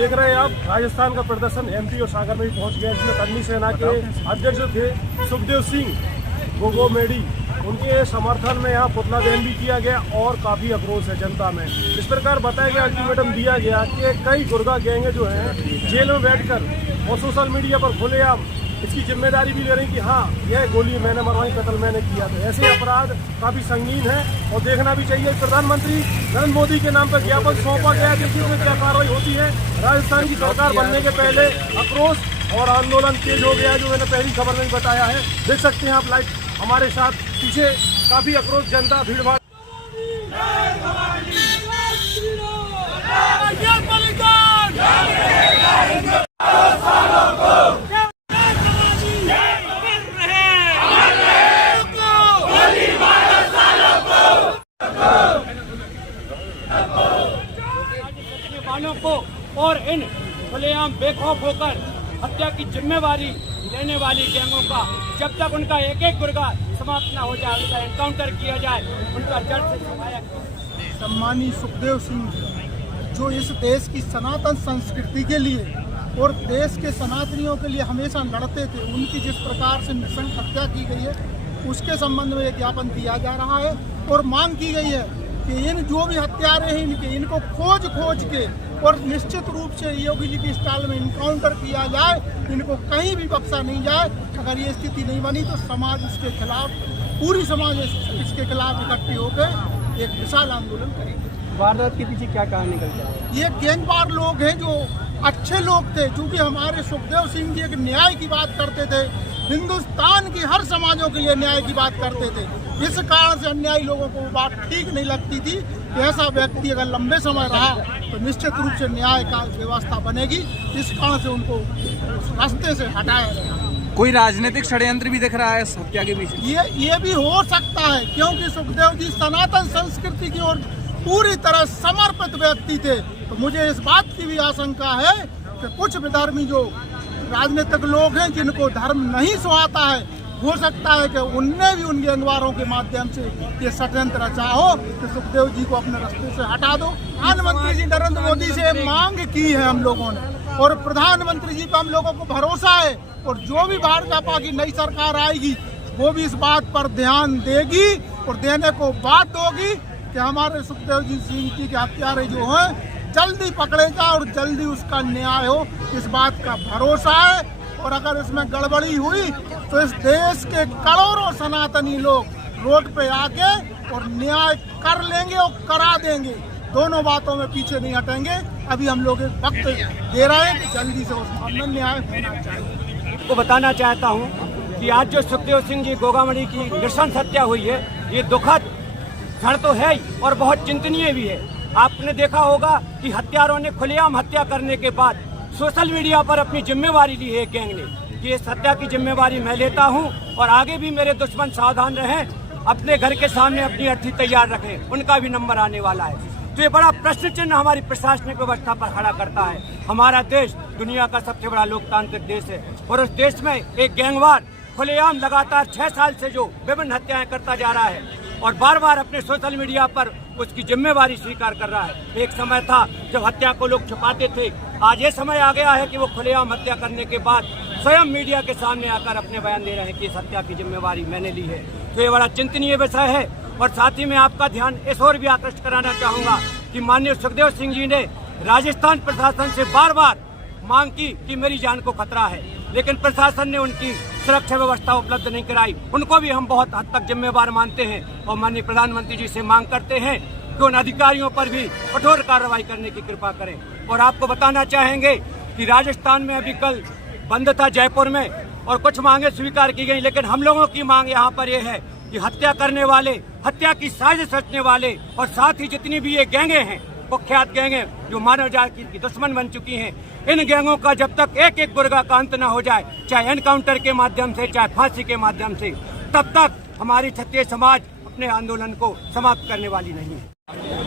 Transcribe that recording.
देख रहे हैं आप, राजस्थान का प्रदर्शन एमपी और सागर में भी पहुंच गया, जिसमें कर्मी सेना के अध्यक्ष जो थे सुखदेव सिंह गोगोमेडी, उनके समर्थन में यहाँ पुतला दहन भी किया गया और काफ़ी आक्रोश है जनता में। इस प्रकार बताया गया, अल्टीमेटम दिया गया कि कई गुर्गा गैंगे जो हैं जेल में बैठकर और सोशल मीडिया पर खुलेआम इसकी जिम्मेदारी भी ले रही कि हाँ यह गोली मैंने मरवाई, कत्ल मैंने किया था। ऐसे अपराध काफ़ी संगीन है और देखना भी चाहिए। प्रधानमंत्री नरेंद्र मोदी के नाम पर ज्ञापन सौंपा गया, देखिए उसमें क्या कार्रवाई होती है। राजस्थान की सरकार बनने के पहले आक्रोश और आंदोलन तेज हो गया, जो मैंने पहली खबर में बताया है। देख सकते हैं आप लाइव हमारे साथ, पीछे काफ़ी आक्रोश जनता भीड़ भाड़। को और इन खुलेआम बेखौफ होकर हत्या की जिम्मेवारी लेने वाली गैंगों का जब तक उनका एक एक गुर्गा समाप्त न हो जाए, उनका एनकाउंटर किया जाए, उनका जड़ से सफाया। सम्मानी सुखदेव सिंह जो इस देश की सनातन संस्कृति के लिए और देश के सनातनियों के लिए हमेशा लड़ते थे, उनकी जिस प्रकार से नृशंस हत्या की गई है उसके संबंध में एक ज्ञापन दिया जा रहा है और मांग की गई है कि इन जो भी हत्यारे हैं इनको खोज के और निश्चित रूप से योगी जी की स्टाइल में इनकाउंटर किया जाए, इनको कहीं भी बख्शा नहीं जाए। अगर ये स्थिति नहीं बनी तो समाज इसके खिलाफ, पूरी समाज इसके खिलाफ इकट्ठी होकर एक विशाल आंदोलन करेगी। वारदात के पीछे क्या कहानी निकलता है? ये गैंगवार लोग हैं जो अच्छे लोग थे, क्योंकि हमारे सुखदेव सिंह जी एक न्याय की बात करते थे, हिंदुस्तान की हर समाजों के लिए न्याय की बात करते थे। इस कारण से अन्यायी लोगों को वो बात ठीक नहीं लगती थी कि ऐसा व्यक्ति अगर लंबे समय रहा तो निश्चित रूप से न्याय का व्यवस्था बनेगी। इस कारण से उनको रास्ते से हटाया गया। कोई राजनीतिक षड्यंत्र भी दिख रहा है इस हत्या के पीछे? ये भी हो सकता है, क्योंकि सुखदेव जी सनातन संस्कृति की ओर पूरी तरह समर्पित व्यक्ति थे। तो मुझे इस बात की भी आशंका है कि कुछ विधर्मी जो राजनीतिक लोग हैं जिनको धर्म नहीं सुहाता है, हो सकता है कि उनने भी उन गैंगवारों के माध्यम से ये षड्यंत्र रचा हो कि सुखदेव जी को अपने रास्ते से हटा दो। प्रधानमंत्री जी नरेंद्र मोदी से मांग की है हम लोगों ने, और प्रधानमंत्री जी पर हम लोगों को भरोसा है, और जो भी भाजपा की नई सरकार आएगी वो भी इस बात पर ध्यान देगी और देने को बात होगी कि हमारे सुखदेव जी सिंह जी के हत्यारे जो हैं जल्दी पकड़े जाए और जल्दी उसका न्याय हो, इस बात का भरोसा है। और अगर इसमें गड़बड़ी हुई तो इस देश के करोड़ों सनातनी लोग रोड पे आके और न्याय कर लेंगे और करा देंगे। दोनों बातों में पीछे नहीं हटेंगे। अभी हम लोग एक वक्त दे रहे हैं कि जल्दी से उसमें न्याय होना चाहिए। आपको बताना चाहता हूँ कि आज जो सुखदेव सिंह जी गोगामड़ी की नृशंस हत्या हुई है, ये दुखद क्षण तो है ही और बहुत चिंतनीय भी है। आपने देखा होगा कि हत्यारों ने खुलेआम हत्या करने के बाद सोशल मीडिया पर अपनी जिम्मेवारी ली है गैंग ने कि इस हत्या की जिम्मेवारी मैं लेता हूं और आगे भी मेरे दुश्मन सावधान रहें, अपने घर के सामने अपनी अर्थी तैयार रखें, उनका भी नंबर आने वाला है। तो ये बड़ा प्रश्न चिन्ह हमारी प्रशासनिक व्यवस्था पर खड़ा करता है। हमारा देश दुनिया का सबसे बड़ा लोकतांत्रिक देश है और उस देश में एक गैंगवार खुलेआम लगातार 6 साल से जो विभिन्न हत्याएं करता जा रहा है और बार बार अपने सोशल मीडिया पर उसकी जिम्मेवारी स्वीकार कर रहा है। एक समय था जब हत्या को लोग छुपाते थे, आज ये समय आ गया है कि वो खुलेआम हत्या करने के बाद स्वयं मीडिया के सामने आकर अपने बयान दे रहे हैं कि इस हत्या की जिम्मेवारी मैंने ली है। तो ये बड़ा चिंतनीय विषय है। और साथ ही मैं आपका ध्यान इस ओर भी आकृष्ट कराना चाहूँगा कि माननीय सुखदेव सिंह जी ने राजस्थान प्रशासन से बार बार मांग की कि मेरी जान को खतरा है, लेकिन प्रशासन ने उनकी सुरक्षा व्यवस्था उपलब्ध नहीं कराई। उनको भी हम बहुत हद तक जिम्मेवार मानते हैं और माननीय प्रधानमंत्री जी से मांग करते हैं कि उन अधिकारियों पर भी कठोर कार्रवाई करने की कृपा करें। और आपको बताना चाहेंगे कि राजस्थान में अभी कल बंद था जयपुर में और कुछ मांगे स्वीकार की गई, लेकिन हम लोगों की मांग यहाँ पर यह है कि हत्या करने वाले, हत्या की साजिश रचने वाले और साथ ही जितनी भी ये गैंगे हैं, कुख्यात गैंगे जो मानव जाति की दुश्मन बन चुकी हैं, इन गैंगों का जब तक एक एक गुर्गा का अंत न हो जाए, चाहे एनकाउंटर के माध्यम से चाहे फांसी के माध्यम से, तब तक हमारी क्षत्रिय समाज अपने आंदोलन को समाप्त करने वाली नहीं है।